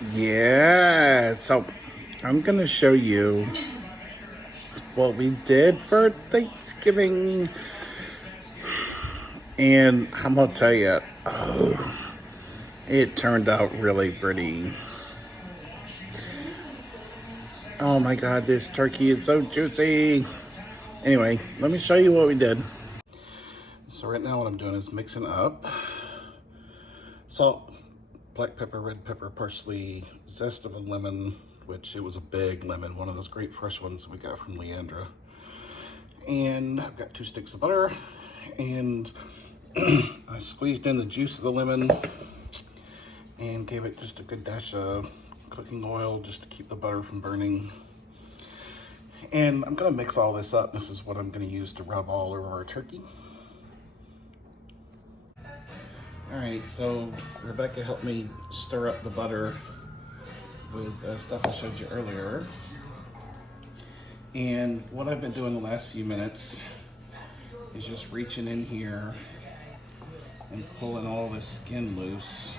Yeah, so I'm gonna show you what we did for Thanksgiving, and I'm gonna tell you, it turned out really pretty. Oh my god, this turkey is so juicy. Anyway, let me show you what we did. So right now what I'm doing is mixing up salt, black pepper, red pepper, parsley, zest of a lemon, which it was a big lemon, one of those great fresh ones we got from Leandra. And I've got 2 sticks of butter, and I squeezed in the juice of the lemon and gave it just a good dash of cooking oil just to keep the butter from burning. And I'm gonna mix all this up. This is what I'm gonna use to rub all over our turkey. All right, so Rebecca helped me stir up the butter with stuff I showed you earlier. And what I've been doing the last few minutes is just reaching in here and pulling all this skin loose.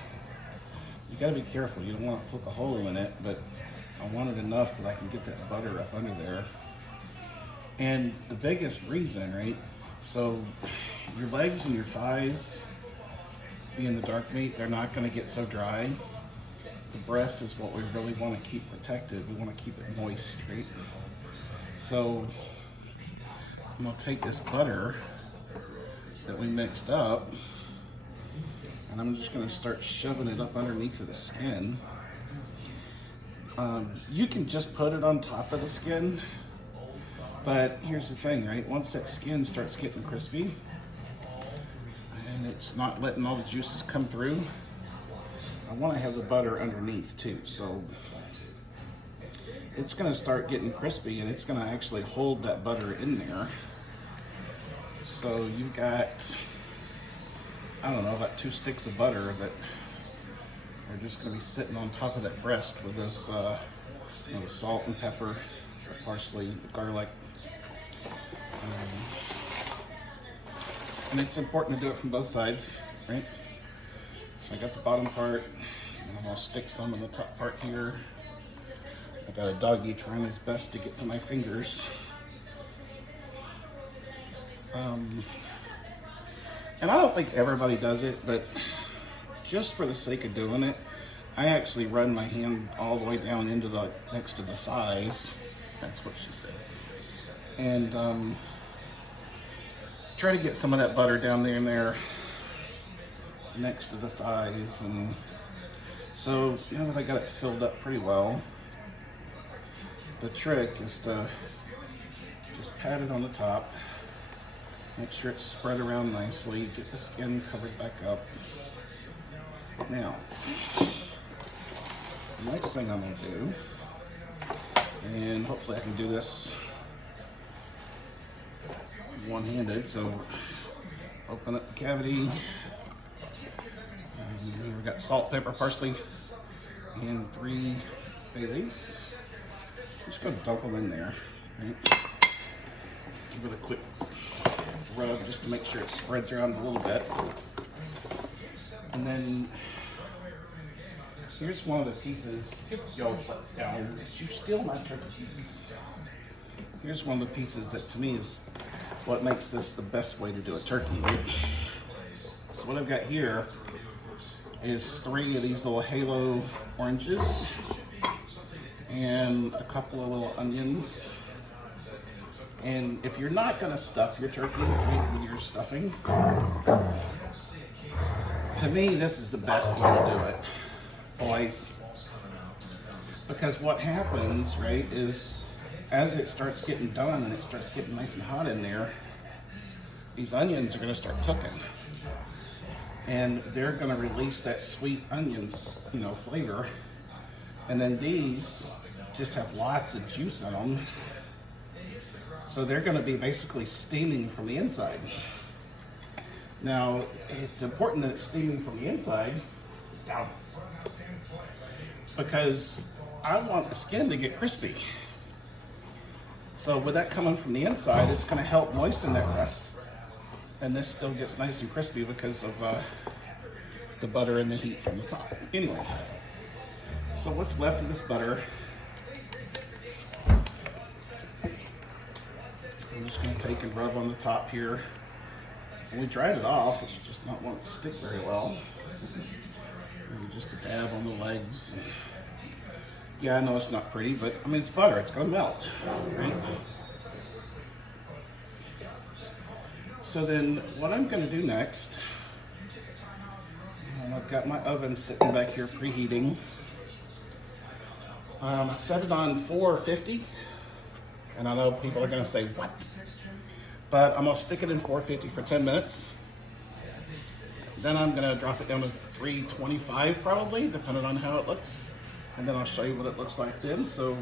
You gotta be careful, you don't wanna poke a hole in it, but I want it enough that I can get that butter up under there. And the biggest reason, right? So your legs and your thighs, being the dark meat, they're not gonna get so dry. The breast is what we really wanna keep protected. We wanna keep it moist, right? So I'm gonna take this butter that we mixed up, and I'm just gonna start shoving it up underneath of the skin. You can just put it on top of the skin, but here's the thing, right? Once that skin starts getting crispy and it's not letting all the juices come through, I want to have the butter underneath too. So it's going to start getting crispy, and it's going to actually hold that butter in there. So you've got, I don't know, about 2 sticks of butter that are just going to be sitting on top of that breast with this, the salt and pepper, the parsley, the garlic. And it's important to do it from both sides, right? So I got the bottom part, and I'm gonna stick some in the top part here. I got a doggy trying his best to get to my fingers. And I don't think everybody does it, but just for the sake of doing it, I actually run my hand all the way down into the, next to the thighs. That's what she said. And try to get some of that butter down there and there next to the thighs. And so now that I got it filled up pretty well, the trick is to just pat it on the top, make sure it's spread around nicely, get the skin covered back up. Now, the next thing I'm gonna do, and hopefully I can do this one-handed, so open up the cavity. And we've got salt, pepper, parsley, and 3 bay leaves. Just gonna dump them in there, right? Give it a quick rub just to make sure it spreads around a little bit. And then here's one of the pieces. Get your butt down. Did you steal my turkey pieces? Here's one of the pieces that to me is what makes this the best way to do a turkey, right? So what I've got here is 3 of these little halo oranges and a couple of little onions. And if you're not gonna stuff your turkey with your stuffing, to me this is the best way to do it, boys. Because what happens, right, is as it starts getting done and it starts getting nice and hot in there, these onions are gonna start cooking. And they're gonna release that sweet onions, flavor. And then these just have lots of juice in them. So they're gonna be basically steaming from the inside. Now, it's important that it's steaming from the inside down, because I want the skin to get crispy. So with that coming from the inside, it's gonna help moisten that crust. And this still gets nice and crispy because of the butter and the heat from the top. Anyway, So what's left of this butter, I'm just going to take and rub on the top here. And we dried it off. It's just not wanting to stick very well. Maybe just a dab on the legs. Yeah, I know it's not pretty, but I mean, it's butter. It's going to melt, right? So then what I'm going to do next, I've got my oven sitting back here preheating. I set it on 450, and I know people are going to say, what? But I'm going to stick it in 450 for 10 minutes. Then I'm going to drop it down to 325 probably, depending on how it looks. And then I'll show you what it looks like then. So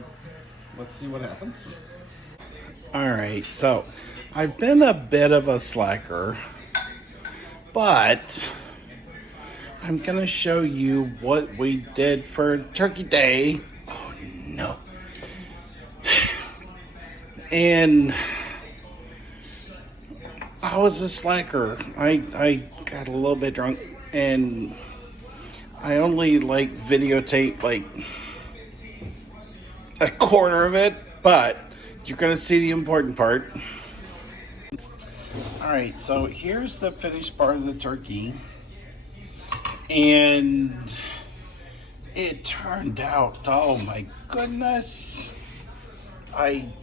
let's see what happens. All right, so I've been a bit of a slacker, but I'm going to show you what we did for Turkey Day. Oh, no. And I was a slacker. I got a little bit drunk, and I only videotape a quarter of it, but you're going to see the important part. All right, so here's the finished part of the turkey. And it turned out, oh my goodness. You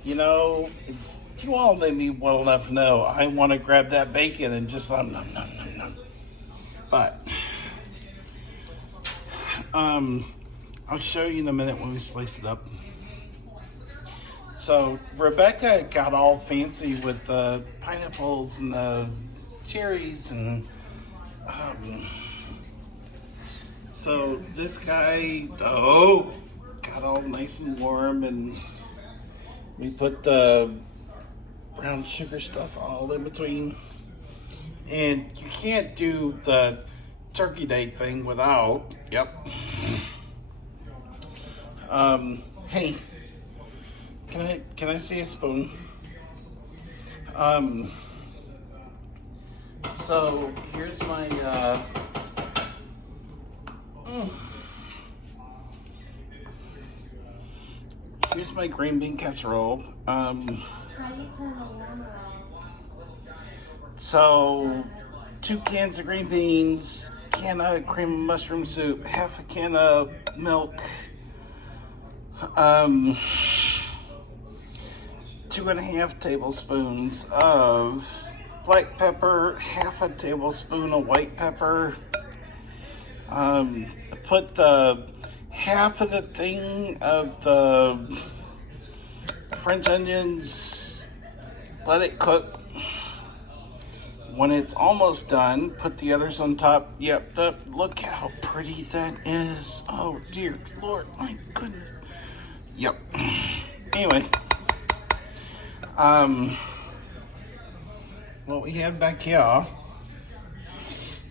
all made me well enough know I want to grab that bacon and just nom, nom, nom, nom, nom. But, I'll show you in a minute when we slice it up. So Rebecca got all fancy with the pineapples and the cherries, and so this guy, got all nice and warm, and we put the brown sugar stuff all in between. And you can't do the Turkey Day thing without, hey, can I see a spoon? So here's my here's my green bean casserole. So 2 cans of green beans, can of cream of mushroom soup, half a can of milk, 2.5 tablespoons of black pepper, half a tablespoon of white pepper. Put the half of the thing of the French onions, let it cook. When it's almost done, put the others on top. Look how pretty that is. Oh dear Lord, my goodness. Anyway, what we have back here,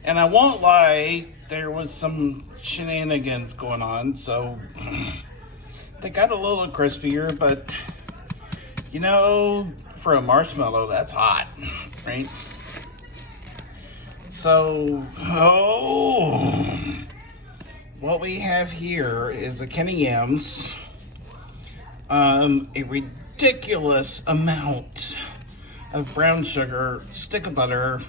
and I won't lie, there was some shenanigans going on, so they got a little crispier, but for a marshmallow, that's hot, right? So, what we have here is a can of yams, a ridiculous amount of brown sugar, stick of butter,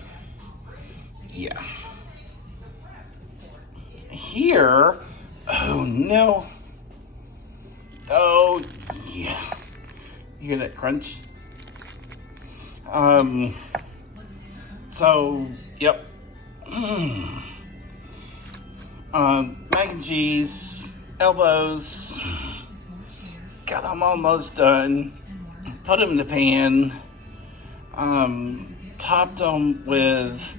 Here, oh no, you hear that crunch? Mac and cheese, elbows, got them almost done, put them in the pan, topped them with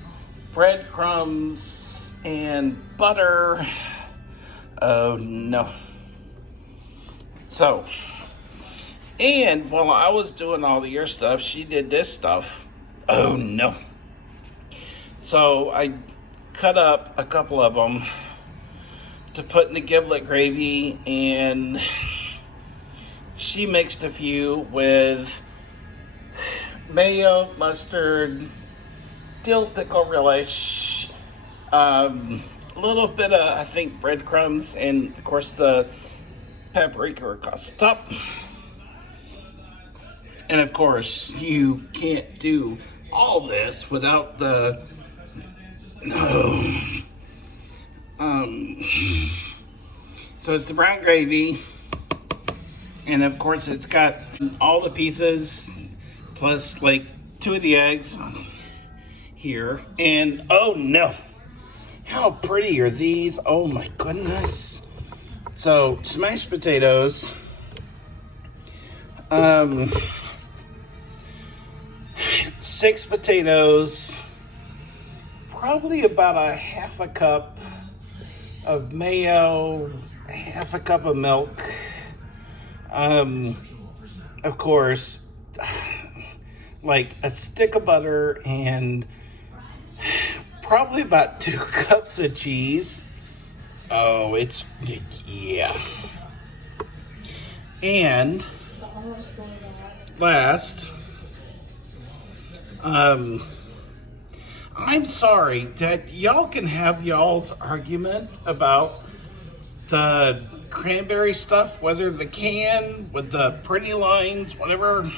breadcrumbs and butter. Oh no. So, and while I was doing all the ear stuff, she did this stuff. Oh no. So I cut up a couple of them to put in the giblet gravy, and she mixed a few with mayo, mustard, dill pickle relish, a little bit of, I think, breadcrumbs, and of course the paprika across the top. And of course, you can't do all this without the so it's the brown gravy, and of course it's got all the pieces plus like 2 of the eggs here. And oh no, how pretty are these? Oh my goodness. So smashed potatoes, 6 potatoes, probably about a half a cup of mayo, half a cup of milk, of course, like a stick of butter, and probably about 2 cups of cheese. Oh, it's, yeah. And last, I'm sorry that y'all can have y'all's argument about the cranberry stuff, whether the can with the pretty lines, whatever.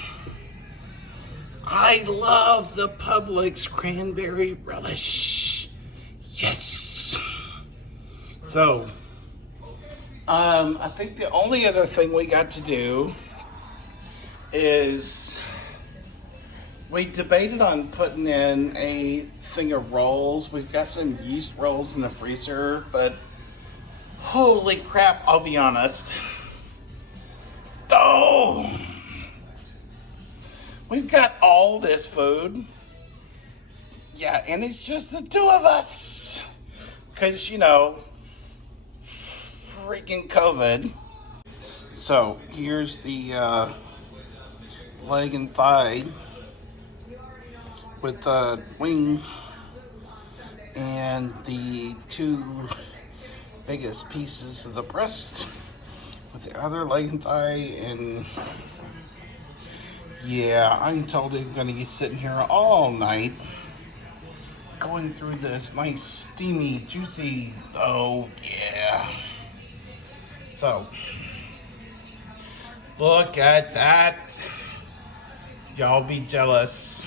I love the Publix cranberry relish. Yes. So, I think the only other thing we got to do is we debated on putting in a thing of rolls. We've got some yeast rolls in the freezer, but holy crap, I'll be honest. Oh, we've got all this food. Yeah, and it's just the 2 of us. Because, you know, freaking COVID. So, here's the leg and thigh with the wing and the 2 biggest pieces of the breast with the other leg and thigh. And yeah, I'm totally gonna be sitting here all night going through this nice steamy juicy, oh yeah. So look at that, y'all be jealous.